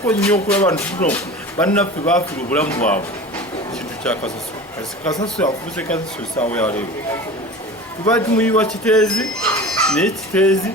Tubaddeko nnyo okulaba nti tuno bannaffe baafuna obulamu bwabwe kintu kya kasasiro. Kasasiro afuuse kasasiro essaawa ya leero. Tuba tumuyiwa kiteezi naye kiteezi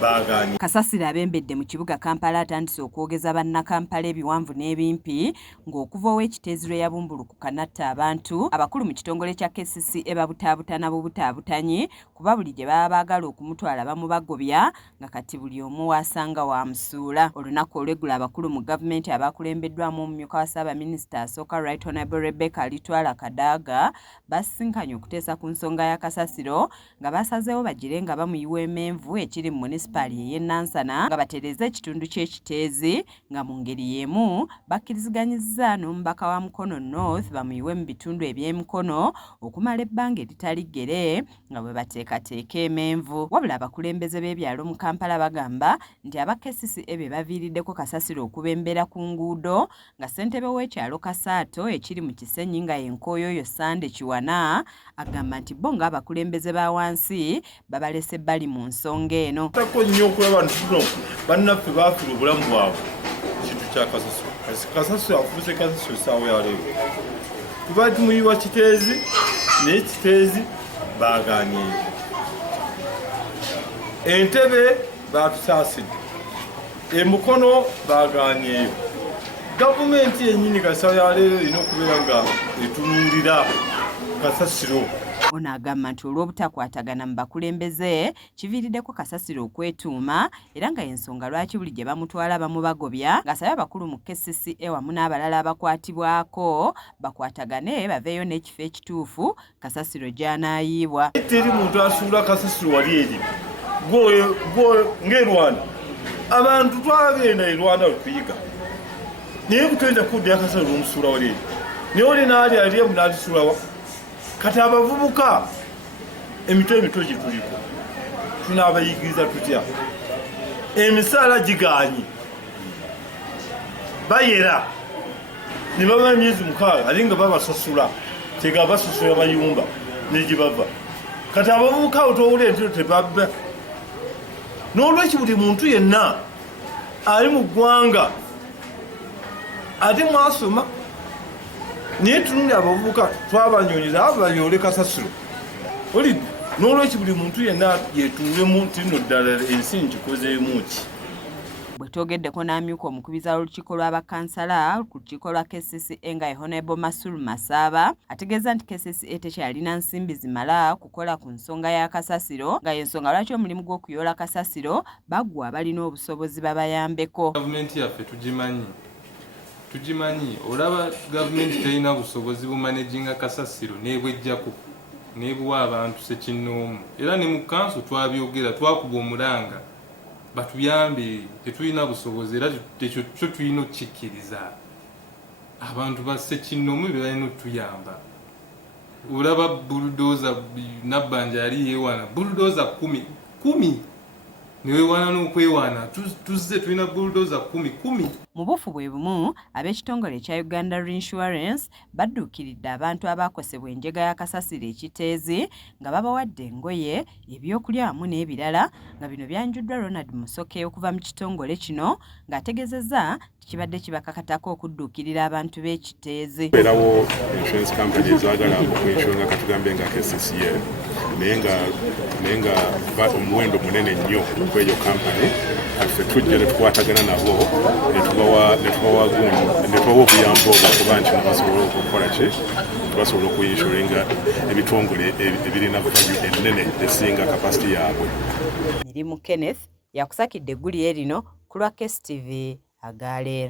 baagaanye. Kasasiro abembedde mu kibuga Kampala atandise okwogeza bannakampala ebiwanvu n'ebimpi ng'okuva ow'ekiteezi lwe yabumbulukuka natta abantu. Abakulu mu kitongole kya KCCA babutaabutana bubutaabutanyi kuba buli gye baba baagala okumutwala bamubagobya nga kati buli omu waasanga wamusuula. Olunaku olw'eggulo abakulu mu gavumenti abakulembeddwamu omumyuka wa Ssaabaminisita asooka Right Honorable Rebecca Alitwala Kadaga basisinkanye okuteesa ku nsonga ya kasasiro nga basazeewo bagire nga bamuyiwa emenvu ekiri mu munisipali ey'e Nansana nga batereeza ekitundu ky'ekiteezi nga mu ngeri y'emu bakkiriziganyizza n'omubaka wa Mukono North bamuyiwe mu bitundu eby'Emukono okumala ebbanga eritali ggere nga bwe bateekateeka emenvu. Wabula abakulembeze b'ebyalo mu Kampala bagamba nti aba KCCA be baviiriddeko kasasiro okubembera ku nguudo nga ssentebe w'ekyalo Kasaato ekiri mu Kisenyi nga yenkooyoyo Sande Kiwana agamba nti bo ng'abakulembeze ba wansi babalese ebbali mu nsonga eno. Tubaddeko nnyo okulaba nti tuno bannaffe baafuna obulamu bwabwe kintu kya kasasiro. Kasasiro afuuse kasasiro essaawa ya leero. Tuba tumuyiwa kiteezi naye kiteezi baagaanye. Entebe baatusaasidde, Emukono baagaanyeeyo. Gavumenti yennyini kasasiro ya leero erina okubeera nga etunuulira kasasiro. Ono agamba nti olw'obutakwatagana mu bakulembeze kiviiriddeko kasasiro okwetuuma era nga y'ensonga lwaki buli gye bamutwala bamubagobya ng'asabye abakulu mu KCCA wamu n'abalala abakwatibwako bakwatagane baveeyo n'ekifo ekituufu kasasiro gy'anaayiibwa. Teri muntu asuula kasasiro wali eri ng'e Rwanda. Abantu twagenda e Rwanda okuyiga naye butuyinza kuddayo kasasiro n'omusuula wali eri naye oli n'ali aliemu n'alisuulawa. Kati abavubuka emitwe emito gye tuliko tunaabayigiriza tutya? Emisaala gigaanye bayera ne baba emyezi 6 ate nga babasasula tega basasula mayumba ne gye bava. Kati abavubuka otowula entiro tebabba. N'olwekyo buli muntu yenna ali mu ggwanga ate mwasoma naye tunuulira abavubuka twabanyonyeza abayole kasasiro. Oli n'olwekyo buli muntu yenna yetuulemu nti nno ddala ensi nkikozeemu ki. Bwe twogeddeko n'amyuka omukubiza w'olukiiko lw'abakansala ku lukiiko lwa KCCA nga Honorable Masulu Masaba ategeeza nti KCCA tekyalina nsimbi zimala kukola ku nsonga ya kasasiro nga y'ensonga lwaki omulimu gw'okuyoola kasasiro baggwa abalina obusobozi babayambeko. Gavumenti yaffe tugimanyi olaba gavumenti terina busobozi bumaneginga kasasiro nebwejjako nebuwa abantu sekinnoomu era ne mu kanso twabyogera twakuba omulanga batuyambe tetulina busobozi era ekyo kyo tulina okukikkiriza abantu ba sekinnoomu be balina otuyamba. Olaba bulldoza Nabbanja yali yeewaana bulldoza 10 niweewaana n'okwewaana tuzze tulina bulldoza 10. Mu bufu bwe bumu ab'ekitongole ekya Uganda Reinsurance badduukiridde abantu abaakosebwa enjega ya kasasiro ekiteezi nga babawadde engoye ebyokulya wamu n'ebirala nga bino byanjuddwa Ronald Musoke okuva mu kitongole kino ng'ategeezezza kibadde kibakakatako okudduukirira abantu b'ekiteezi. Beerawo insurance company ezaagala okuinsuranga katugambe nga KCCA naye nga omuwendo munene nnyo kw'eyo kampani ffe tujja ne tukwatagana nabo ne tubawa obuyambo obwo okuba nti basobola okukola ki basobola okuyinsuringa ebitongole ebirina value ennene esinga kapasiti yaabwe. Mirimu Kenneth yakusakidde eggulire lino ku lwa KSTV Agaleero.